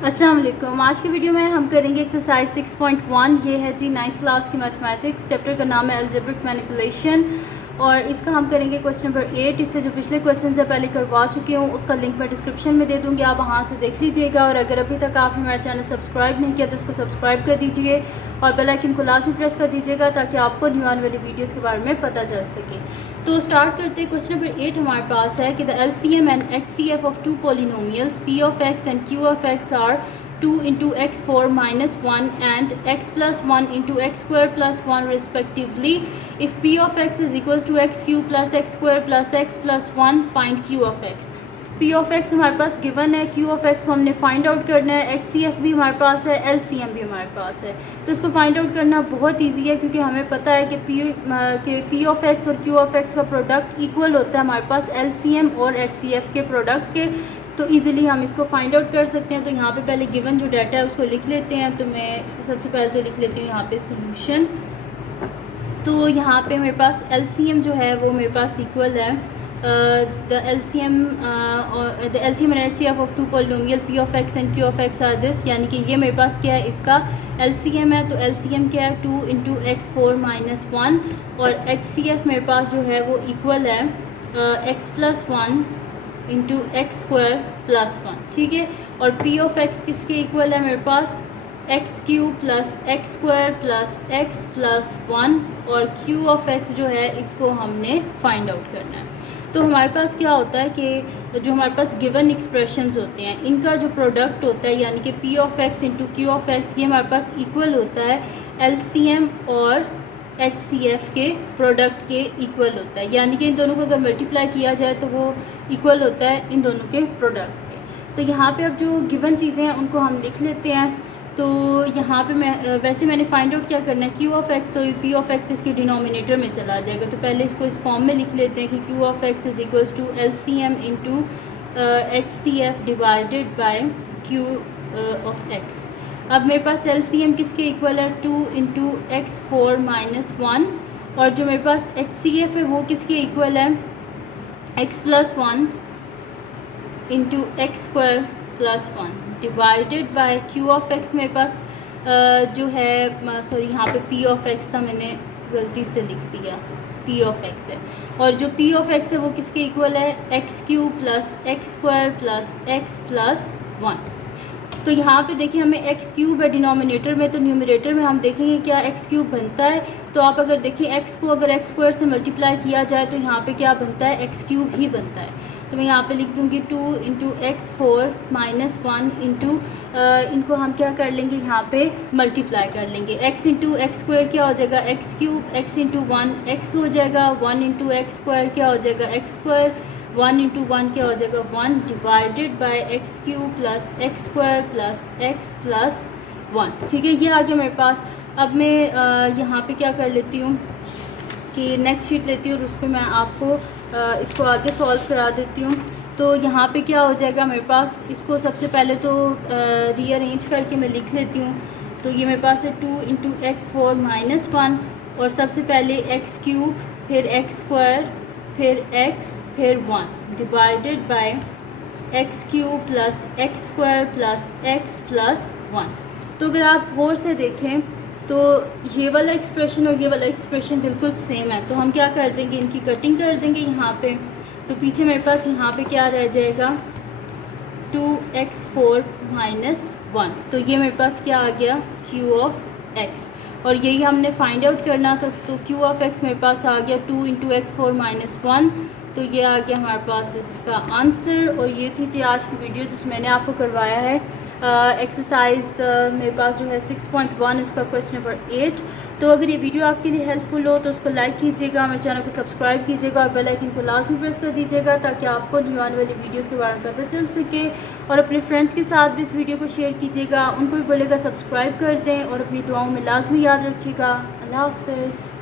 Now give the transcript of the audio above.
अस्सलाम वालेकुम। आज की वीडियो में हम करेंगे एक्सरसाइज 6.1। ये है जी 9th क्लास की मैथमेटिक्स। चैप्टर का नाम है अलजेब्रिक मैनिपुलेशन और इसका हम करेंगे क्वेश्चन नंबर 8। इससे जो पिछले क्वेश्चन से पहले करवा चुकी हूँ उसका लिंक मैं डिस्क्रिप्शन में दे दूँगी, आप वहाँ से देख लीजिएगा। और अगर अभी तक आपने मेरा चैनल सब्सक्राइब नहीं किया तो उसको सब्सक्राइब कर दीजिए और बेल आइकन को लास्ट में प्रेस कर दीजिएगा ताकि आपको न्यू आने वाली वीडियोज़ के बारे में पता चल सके। तो स्टार्ट करते हैं। क्वेश्चन नंबर 8 हमारे पास है कि the LCM and HCF of two polynomials P of x and Q of x are 2 into x4 minus 1 and x plus 1 into x square plus 1 respectively. If p of x is equals to x cube plus x square plus x plus 1, find q of x. p of x हमारे पास given है, q of x को हमने find out करना है, HCF भी हमारे पास है, LCM भी हमारे पास है। तो इसको फाइंड आउट करना बहुत ईजी है क्योंकि हमें पता है कि p of x और q of x का प्रोडक्ट इक्वल होता है हमारे पास LCM और HCF के प्रोडक्ट के। तो इजीली हम इसको फाइंड आउट कर सकते हैं। तो यहाँ पे पहले गिवन जो डाटा है उसको लिख लेते हैं। तो मैं सबसे पहले तो लिख लेती हूँ यहाँ पे सोल्यूशन। तो यहाँ पे मेरे पास LCM जो है वो मेरे पास इक्वल है the LCM and HCF of two polynomial P of x and Q of x are this, यानी कि ये मेरे पास क्या है, इसका LCM है। तो LCM क्या है, 2 into x4 minus 1 और HCF मेरे पास जो है वो इक्वल है x plus 1 into x square plus 1, ठीक है। और P of x किसके इक्वल है, मेरे पास x cube plus x square plus x plus 1 और Q of x जो है इसको हमने फाइंड आउट करना है। तो हमारे पास क्या होता है कि जो हमारे पास गिवन एक्सप्रेशंस होते हैं इनका जो प्रोडक्ट होता है यानी कि P of x into Q of x ये हमारे पास इक्वल होता है LCM और HCF के प्रोडक्ट के इक्वल होता है, यानी कि इन दोनों को अगर मल्टीप्लाई किया जाए तो वो इक्वल होता है इन दोनों के प्रोडक्ट के। तो यहाँ पे अब जो गिवन चीज़ें हैं उनको हम लिख लेते हैं। तो यहाँ पे वैसे मैंने फाइंड आउट क्या करना है, Q of x, तो P of x इसके डिनोमिनेटर में चला जाएगा। तो पहले इसको इस फॉर्म में लिख लेते हैं कि Q of x is equals to LCM into HCF divided by Q of x। अब मेरे पास LCM किसके इक्वल है, 2 इंटू x4 माइनस 1 और जो मेरे पास HCF है वो किसके इक्वल है, x plus 1 into x square plus 1 divided by Q of x मेरे पास जो है, सॉरी यहाँ पे P of x था, मैंने गलती से लिख दिया, P of x है। और जो P of x है वो किसके इक्वल है, x cube plus x square plus x plus 1। तो यहाँ पे देखिए हमें एक्स क्यूब है डिनोमिनेटर में, तो न्यूमरेटर में हम देखेंगे क्या एक्स क्यूब बनता है। तो आप अगर देखिए एक्स को अगर एक्स स्क्वायर से मल्टीप्लाई किया जाए तो यहाँ पे क्या बनता है, एक्स क्यूब ही बनता है। तो मैं यहाँ पे लिख दूँगी 2 इंटू x4 माइनस 1 इंटू इनको हम क्या कर लेंगे, यहाँ पे मल्टीप्लाई कर लेंगे। x इंटू एक्स स्क्वायर क्या हो जाएगा, x cube, x into 1 x हो जाएगा, 1 इंटू एक्स स्क्वायर क्या हो जाएगा, एक्स स्क्वायर, 1 इंटू 1 क्या हो जाएगा 1 divided by x cube plus x square plus x plus 1, ठीक है। ये आ गया मेरे पास। अब मैं यहाँ पे क्या कर लेती हूँ कि नेक्स्ट शीट लेती हूँ और उस पर मैं आपको इसको आगे सॉल्व करा देती हूँ। तो यहाँ पे क्या हो जाएगा मेरे पास, इसको सबसे पहले तो रीअरेंज करके मैं लिख लेती हूँ। तो ये मेरे पास है 2 इंटू x4 माइनस 1 और सबसे पहले एक्स क्यूब फिर एक्स स्क्वायर फिर x फिर 1 divided by x cube plus x square plus x plus 1। तो अगर आप गौर से देखें तो ये वाला एक्सप्रेशन और ये वाला एक्सप्रेशन बिल्कुल सेम है। तो हम क्या कर देंगे, इनकी कटिंग कर देंगे यहाँ पे। तो पीछे मेरे पास यहाँ पे क्या रह जाएगा 2x4 माइनस 1। तो ये मेरे पास क्या आ गया, Q of x, और यही हमने फाइंड आउट करना था। तो Q of x मेरे पास आ गया 2 इंटू x4 माइनस 1। तो ये आ गया हमारे पास इसका आंसर। और ये थी जी आज की वीडियो जिसमें मैंने आपको करवाया है एक्सरसाइज मेरे पास जो है 6.1 उसका क्वेश्चन नंबर 8। तो अगर ये वीडियो आपके लिए हेल्पफुल हो तो उसको लाइक कीजिएगा, मेरे चैनल को सब्सक्राइब कीजिएगा और बेल आइकन को लास्ट में प्रेस कर दीजिएगा ताकि आपको न्यू आने वाली वीडियोस के बारे में पता चल सके। और अपने फ्रेंड्स के साथ भी इस वीडियो को शेयर कीजिएगा, उनको भी बोलेगा सब्सक्राइब कर दें और अपनी दुआओं में लाजमी याद रखिएगा। अल्लाह हाफ़िज़।